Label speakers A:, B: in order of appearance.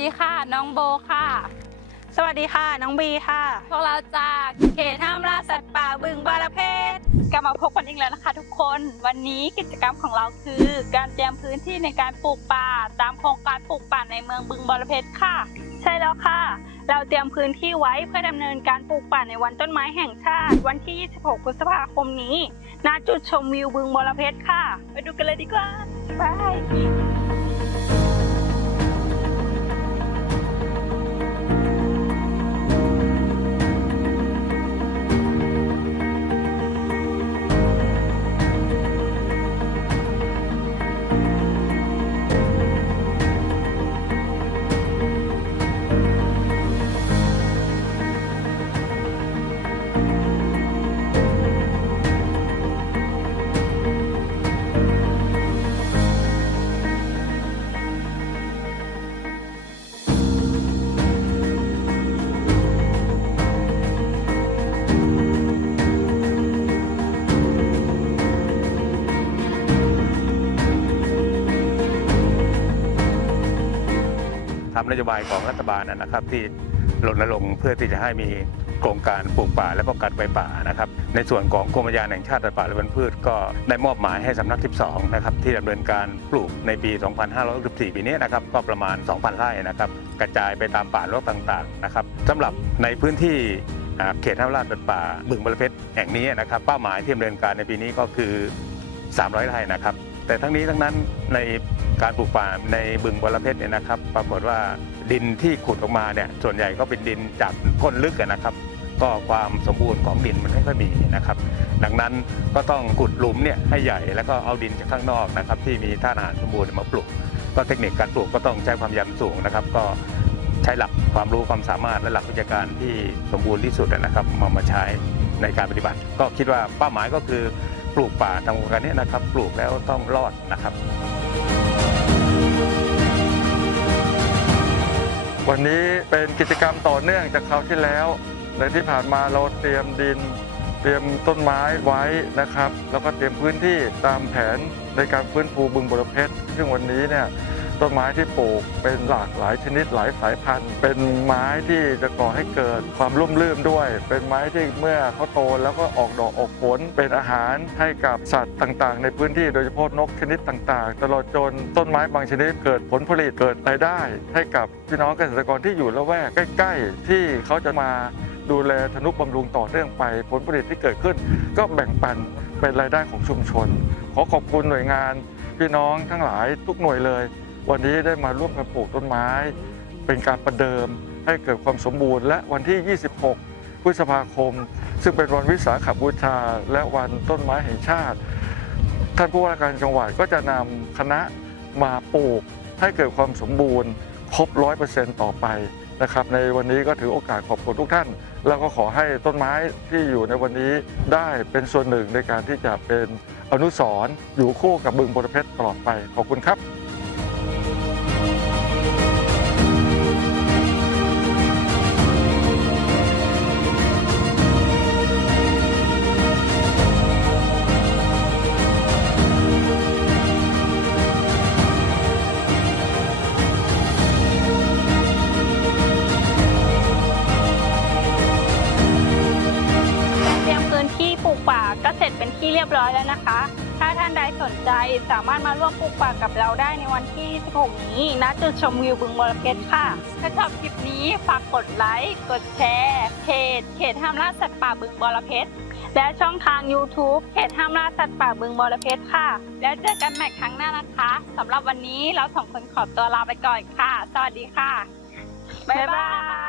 A: ดีค่ะ น้องโบค่ะ
B: สวัสดีค่ะน้องบีค่ะ
A: พวกเราจากเขตห้ามล่าสัตว์ป่าบึงบาระเพศกลับมาพบกันอีกแล้วนะคะ ทุกคน วันนี้กิจกรรมของเราคือ การเตรียมพื้นที่ในการปลูกป่า ตามโครงการปลูกป่าในเมืองบึงบาระเพชรค่ะ ใช่แล้วค่ะ เราเตรียมพื้นที่ไว้เพื่อดำเนินการปลูกป่าในวันต้นไม้แห่งชาติ วันที่ 26 พฤษภาคมนี้ณจุดชมวิวบึงบาระเพชรค่ะ ไปดูกันเลยดีกว่าบาย
C: ทำนโยบายของรัฐบาลนะครับ ที่รณรงค์เพื่อที่จะให้มีโครงการปลูกป่าและป้องกันไฟป่านะครับ ในส่วนของกรมยานแห่งชาติป่าและพันธุ์พืชก็ได้มอบหมายให้สำนัก 12 นะครับที่ดำเนินการปลูกในปี 2564 ปีนี้นะครับก็ประมาณ 2,000 ไร่นะครับ กระจายไปตามป่าโลกต่างๆนะครับสำหรับในพื้นที่เขตห้ามล่าสัตว์ป่าบึงบรเพชรแห่งนี้นะครับ เป้าหมายที่ดำเนินการในปีนี้ก็คือ 300 ไร่นะครับ แต่ทั้งนี้ทั้งนั้นในการปลูกป่าในบึงบรเพชรเนี่ยนะครับ ปรากฏว่าดินที่ขุดออกมาเนี่ยส่วนใหญ่ก็เป็นดินจากก้นลึกนะครับ ก็ความสมบูรณ์ของดินมันไม่ค่อยมีนะครับ ดังนั้นก็ต้องขุดหลุมเนี่ยให้ใหญ่แล้วก็เอาดินจากข้างนอกนะครับ ที่มีธาตุอาหารสมบูรณ์มาปลูก ก็เทคนิคการปลูกก็ต้องใช้ความยันสูงนะครับ ก็ใช้หลักความรู้ความสามารถและหลักวิชาการที่สมบูรณ์ที่สุดนะครับมามาใช้ในการปฏิบัติ ก็คิดว่าเป้าหมายก็คือ ปลูกป่าทำโครงการนี้นะครับ ปลูกแล้วต้องรอดนะครับ
D: วันนี้เป็นกิจกรรมต่อเนื่องจากคราวที่แล้วในที่ผ่านมาเราเตรียมดิน เตรียมต้นไม้ไว้นะครับ แล้วก็เตรียมพื้นที่ตามแผนในการฟื้นฟูบึงบรเพชรซึ่งวันนี้เนี่ย ต้นไม้ที่ปลูกเป็นหลากหลายชนิดหลายสายพันธุ์ เป็นไม้ที่จะก่อให้เกิดความร่มรื่นด้วย เป็นไม้ที่เมื่อเขาโตแล้วก็ออกดอกออกผล เป็นอาหารให้กับสัตว์ต่างๆ ในพื้นที่โดยเฉพาะนกชนิดต่างๆ ตลอดจนต้นไม้บางชนิดเกิดผลผลิตเกิดรายได้ ให้กับพี่น้องเกษตรกรที่อยู่ละแวกใกล้ ๆ ที่เขาจะมาดูแลทนุบำรุงต่อเนื่องไป ผลผลิตที่เกิดขึ้น ก็แบ่งปันเป็นรายได้ของชุมชน ขอขอบคุณหน่วยงาน พี่น้องทั้งหลายทุกหน่วยเลย วันนี้ได้มาร่วมกันปลูกต้นไม้ เป็นการประเดิมให้เกิดความสมบูรณ์ และวันที่ 26 พฤษภาคม ซึ่งเป็นวันวิสาขบูชา และวันต้นไม้แห่งชาติ ท่านผู้ว่าการจังหวัดก็จะนำคณะมาปลูกให้เกิดความสมบูรณ์ ครบร้อยเปอร์เซ็นต์ต่อไปนะครับในวันนี้ก็ถือโอกาสขอบคุณทุกท่าน แล้วก็ขอให้ต้นไม้ที่อยู่ในวันนี้ได้เป็นส่วนหนึ่งในการที่จะเป็นอนุสรณ์อยู่คู่กับบึงบรเพชรตลอดไปขอบคุณครับ
A: ที่ปลูกป่าก็เสร็จเป็นที่เรียบร้อยแล้วนะคะ ถ้าท่านใดสนใจสามารถมาร่วมปลูกป่ากับเราได้ในวันที่ 16 นี้ณจุดชมวิวบึงบรเพชรค่ะ ถ้าชอบคลิปนี้ฝากกดไลค์ กดแชร์ เพจ เขตห้ามล่าสัตว์ป่าบึงบรเพชรและช่องทาง YouTube เขตห้ามล่าสัตว์ป่าบึงบรเพชรค่ะ แล้วเจอกันใหม่ครั้งหน้านะคะสำหรับวันนี้เราสองคนขอตัวลาไปก่อนค่ะ สวัสดีค่ะ บ๊ายบาย